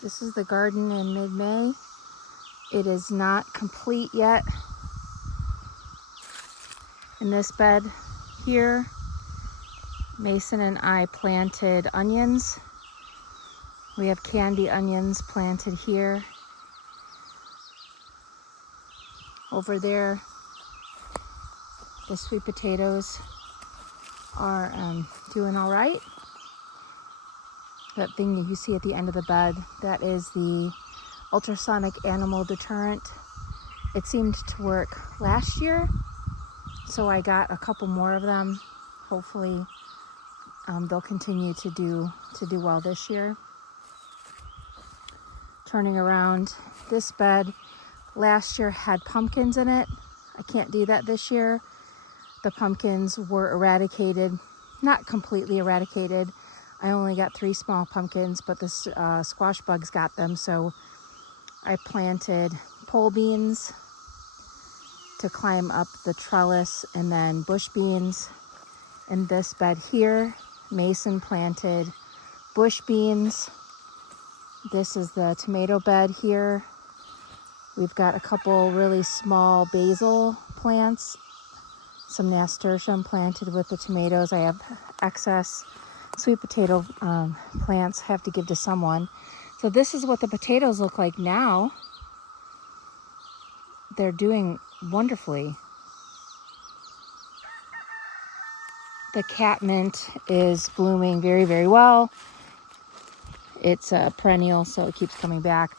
This is the garden in mid-May. It is not complete yet. In this bed here, Mason and I planted onions. We have candy onions planted here. Over there, the sweet potatoes are doing all right. That thing you see at the end of the bed, that is the ultrasonic animal deterrent. It seemed to work last year, so I got a couple more of them. Hopefully they'll continue to do well this year. Turning around, this bed last year had pumpkins in it. I can't do that this year. The pumpkins were eradicated, not completely eradicated. I only got 3 small pumpkins, but the squash bugs got them, so I planted pole beans to climb up the trellis, and then bush beans. In this bed here, Mason planted bush beans. This is the tomato bed here. We've got a couple really small basil plants, some nasturtium planted with the tomatoes. I have excess sweet potato plants I have to give to someone. So this is what the potatoes look like now. They're doing wonderfully. The catmint is blooming very, very well. It's a perennial, so it keeps coming back.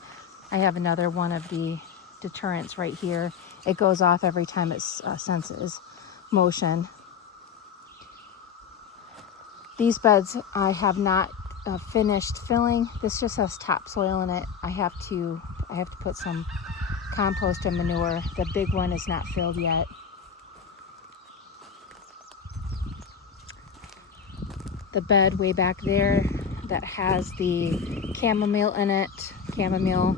I have another one of the deterrents right here. It goes off every time it senses motion. These beds I have not finished filling. This just has topsoil in it. I have to put some compost and manure. The big one is not filled yet. The bed way back there that has the chamomile in it. Chamomile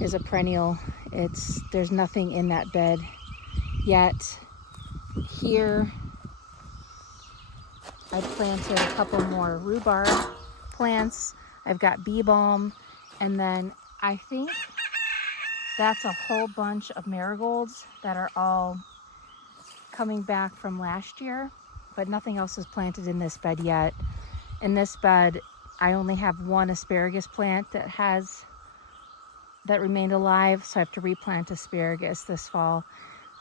is a perennial. There's nothing in that bed yet. Here I planted a couple more rhubarb plants. I've got bee balm, and then I think that's a whole bunch of marigolds that are all coming back from last year, but nothing else is planted in this bed yet. In this bed, I only have one asparagus plant that remained alive, so I have to replant asparagus this fall.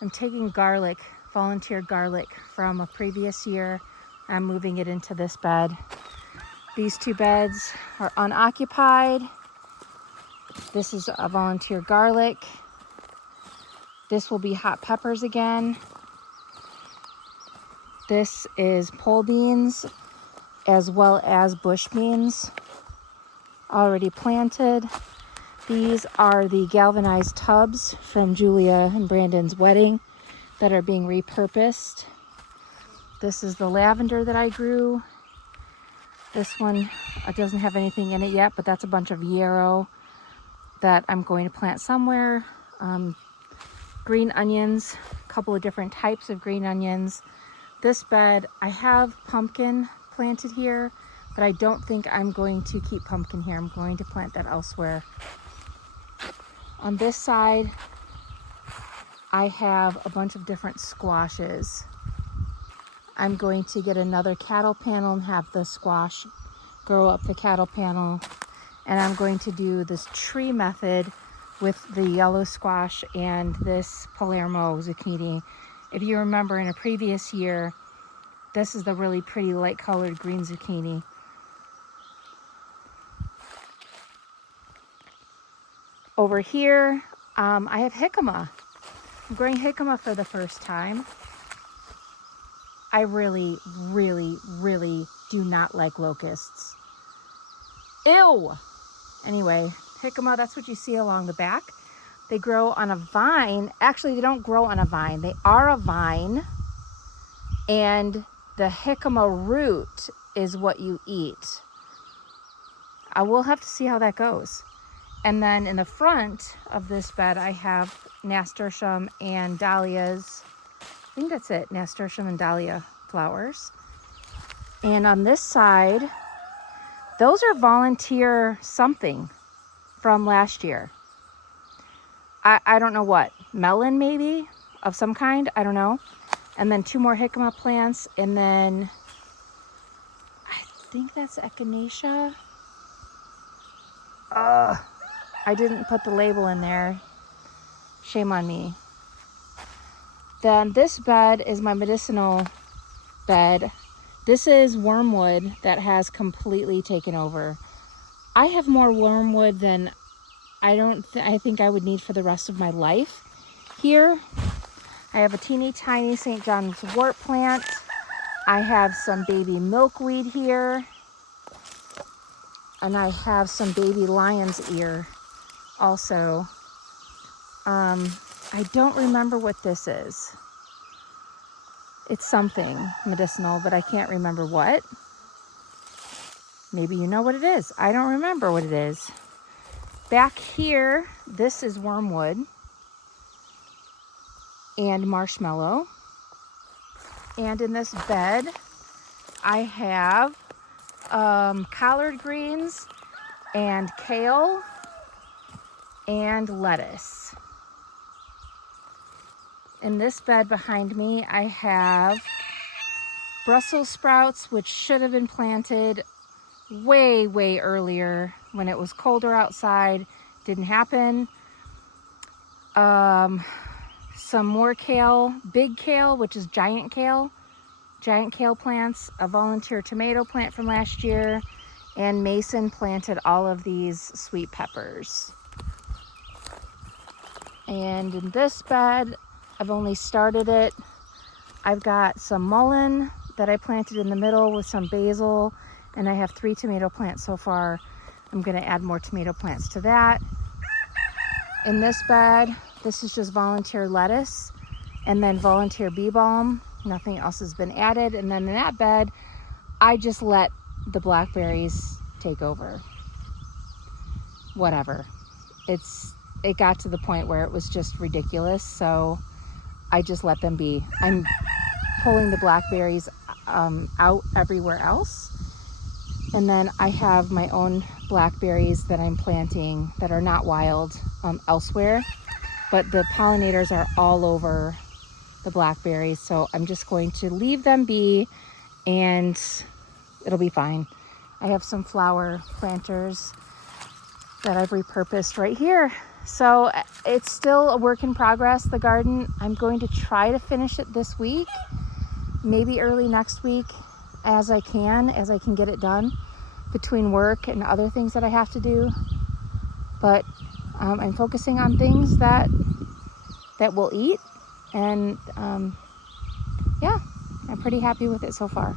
I'm taking garlic, volunteer garlic from a previous year. I'm moving it into this bed. These 2 beds are unoccupied. This is a volunteer garlic. This will be hot peppers again. This is pole beans as well as bush beans already planted. These are the galvanized tubs from Julia and Brandon's wedding that are being repurposed. This is the lavender that I grew. This one doesn't have anything in it yet, but that's a bunch of yarrow that I'm going to plant somewhere. Green onions, a couple of different types of green onions. This bed, I have pumpkin planted here, but I don't think I'm going to keep pumpkin here. I'm going to plant that elsewhere. On this side, I have a bunch of different squashes. I'm going to get another cattle panel and have the squash grow up the cattle panel. And I'm going to do this tree method with the yellow squash and this Palermo zucchini. If you remember in a previous year, this is the really pretty light colored green zucchini. Over here, I have jicama. I'm growing jicama for the first time. I really, really, really do not like locusts. Ew! Anyway, jicama, that's what you see along the back. They grow on a vine. Actually, they don't grow on a vine. They are a vine. And the jicama root is what you eat. I will have to see how that goes. And then in the front of this bed, I have nasturtium and dahlias. I think that's it, nasturtium and dahlia flowers. And on this side, those are volunteer something. from last year. I don't know what, melon maybe of some kind, I don't know. And then 2 more jicama plants, and then I think that's echinacea. I didn't put the label in there. Shame on me. Then this bed is my medicinal bed. This is wormwood that has completely taken over. I have more wormwood than I think I would need for the rest of my life here. I have a teeny tiny St. John's wort plant. I have some baby milkweed here. And I have some baby lion's ear also. I don't remember what this is. It's something medicinal, but I can't remember what. Maybe you know what it is. I don't remember what it is. Back here, this is wormwood and marshmallow. And in this bed, I have collard greens and kale and lettuce. In this bed behind me, I have Brussels sprouts, which should have been planted way, way earlier when it was colder outside. Didn't happen. Some more kale, big kale, which is giant kale plants, a volunteer tomato plant from last year, and Mason planted all of these sweet peppers. And in this bed, I've only started it. I've got some mullein that I planted in the middle with some basil, and I have 3 tomato plants so far. I'm gonna add more tomato plants to that. In this bed, this is just volunteer lettuce and then volunteer bee balm. Nothing else has been added. And then in that bed, I just let the blackberries take over. Whatever. It got to the point where it was just ridiculous, so I just let them be. I'm pulling the blackberries out everywhere else. And then I have my own blackberries that I'm planting that are not wild elsewhere, but the pollinators are all over the blackberries, so I'm just going to leave them be and it'll be fine. I have some flower planters that I've repurposed right here. So it's still a work in progress, the garden. I'm going to try to finish it this week, maybe early next week as I can get it done between work and other things that I have to do. But I'm focusing on things that we'll eat, and yeah, I'm pretty happy with it so far.